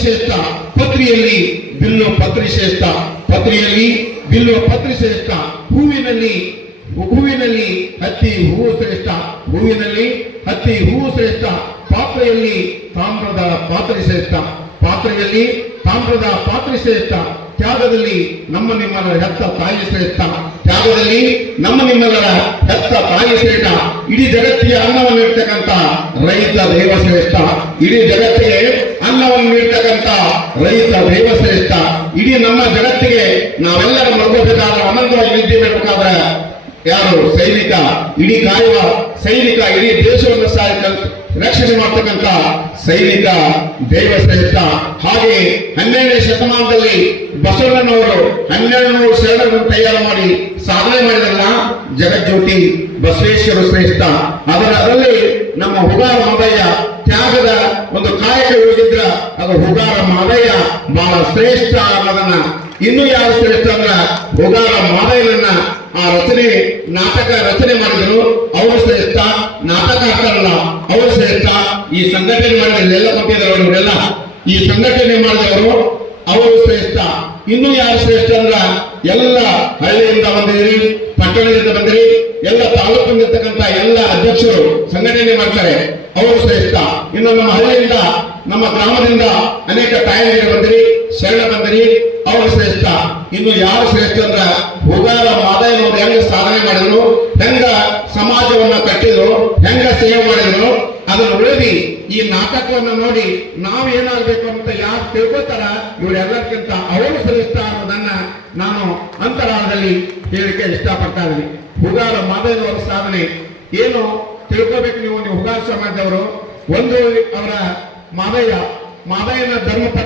ಶ್ರೇಷ್ಠ ಪತ್ರಿಯಲ್ಲಿ bill ಪತ್ರಿಶ್ರೇಷ್ಠ ಪತ್ರಿಯಲ್ಲಿ bill ಪತ್ರಿಶ್ರೇಷ್ಠ ಹೂವಿನಲ್ಲಿ ಹೂವಿನಲ್ಲಿ ಹತ್ತಿ ಹೂವು ಶ್ರೇಷ್ಠ ಹೂವಿನಲ್ಲಿ ಹತ್ತಿ ಹೂವು ಶ್ರೇಷ್ಠ ಪಾತ್ರೆಯಲ್ಲಿ ತಾಮ್ರದ ಪಾತ್ರೆ ಶ್ರೇಷ್ಠ ಪಾತ್ರೆಯಲ್ಲಿ ತಾಮ್ರದ ಪಾತ್ರೆ ಶ್ರೇಷ್ಠ ತ್ಯಾಗದಲ್ಲಿ ನಮ್ಮ ನಿಮ್ಮರ ಹೆತ್ತ ತಾಯಿ ಶ್ರೇಷ್ಠ ತ್ಯಾಗದಲ್ಲಿ ನಮ್ಮ ನಿಮ್ಮರ ಹೆತ್ತ ತಾಯಿ ಶ್ರೇಷ್ಠ ಇಡೀ ಜಗತ್ತಿಗೆ ಅನ್ನವನ್ನು ಇರ್ತಕ್ಕಂಥ ರೈತ ದೇವ ಶ್ರೇಷ್ಠ ಇಡೀ ಜಗತ್ತಿಗೆ ರೈತ ದೈವ ಶ್ರೇಷ್ಠ ಇಡೀ ನಮ್ಮ ಜಗತ್ತಿಗೆ ನಾವೆಲ್ಲರ ಮಲ್ಕೋಬೇಕಾದ್ರೆ ಅನಂತವಾಗಿ ನಿದ್ದೆ ಮಾಡಬೇಕಾದ್ರೆ ಯಾರು? ಸೈನಿಕ. ಇಡೀ ಕಾಯುವ ಸೈನಿಕ, ಇಡೀ ದೇಶವನ್ನು ರಕ್ಷಣೆ ಮಾಡ್ತಕ್ಕಂಥ ಸೈನಿಕ ದೈವ ಸಹಿತ ಹಾಗೆ ಹನ್ನೆರಡನೇ ಶತಮಾನದಲ್ಲಿ ಬಸವಣ್ಣನವರು ಹನ್ನೆರಡು ನೂರು ಶರಣರನ್ನು ತಯಾರು ಮಾಡಿ ಸಾಧನೆ ಮಾಡಿದಲ್ಲ ಜಗಜ್ಯೋತಿ ಬಸವೇಶ್ವರ ಶ್ರೇಷ್ಠ. ಅದರ ಅದರಲ್ಲಿ ನಮ್ಮ ಹುಗಾರ ಮಾದಯ್ಯ ತ್ಯಾಗದ ಒಂದು ಕಾಯಕ ಯೋಗಿದ್ರ, ಅದು ಹುಗಾರ ಮಾದಯ್ಯ ಬಹಳ ಶ್ರೇಷ್ಠ ಅನ್ನೋದನ್ನ ಇನ್ನು ಯಾರು ಶ್ರೇಷ್ಠ ಅಂದ್ರ ಹುಗಾರ ಮಾದಯ್ಯನನ್ನ ಆ ರಚನೆ, ನಾಟಕ ರಚನೆ ಮಾಡಿದ್ರು. ಅವರು ಶ್ರೇಷ್ಠ ನಾಟಕಕಾರರಲ್ಲ ಅವರು ಶ್ರೇಷ್ಠ. ಈ ಸಂಘಟನೆ ಮಾಡಿದ ಎಲ್ಲ ಕೊಟ್ಟಿದ್ದಾರೆ ಇವರೆಲ್ಲ, ಈ ಸಂಘಟನೆ ಮಾಡಿದವರು ಅವರು ಶ್ರೇಷ್ಠ. ಇನ್ನು ಯಾರು ಶ್ರೇಷ್ಠ ಅಂದ್ರ ಎಲ್ಲ ಹಳ್ಳಿಯಿಂದ ಬಂದಿರಿ ಪಟ್ಟಣದಿಂದ ಬಂದರೆ ಎಲ್ಲ ತಾಲೂಕಿನಿರ್ತಕ್ಕಂಥ ಎಲ್ಲ ಅಧ್ಯಕ್ಷರು ಸಂಘಟನೆ ಮಾಡ್ತಾರೆ. ಅವರು ಶ್ರೇಷ್ಠ ಇನ್ನು ನಮ್ಮ ಹಳ್ಳಿಯಿಂದ, ನಮ್ಮ ಗ್ರಾಮದಿಂದ ಅನೇಕ ತಾಯಂದಿರು ಬಂದಿರಿ, ಶರಣ ಬಂದಿರಿ ಅವರು ಶ್ರೇಷ್ಠ ಇನ್ನು ಯಾರು ಶ್ರೇಷ್ಠ ಅಂದ್ರ ಹುಗಾರ ಮಾದಾಯ ಹೆಂಗ ಸಾಧನೆ ಮಾಡಿದ್ರು? ಹೆಂಗ ಉಳಿದಿ ಈ ನಾಟಕವನ್ನು ನೋಡಿ ನಾವು ಏನಾಗಬೇಕು ಅಂತ ಯಾರು ತಿಳ್ಕೊತಾರ ಇವರೆಲ್ಲಕ್ಕಿಂತ ಅವರು ಶ್ರೇಷ್ಠ ಅನ್ನೋದನ್ನ ನಾನು ಅಂತರಾಳದಲ್ಲಿ ಹೇಳಿಕೆ ಇಷ್ಟಪಡ್ತಾ ಇದ್ದೀನಿ. ಹುಗಾರ ಮಾದೇವರ ಸಾಧನೆ ಏನು? ತಿಳ್ಕೊಬೇಕು ನೀವು ನೀವು ಹುಗಾರ ಸಮಾಜದವರು. ಒಂದು ಅವರ ಮಾದಯ್ಯ, ಮಾದಯ್ಯನ ಧರ್ಮಪತ್ನಿ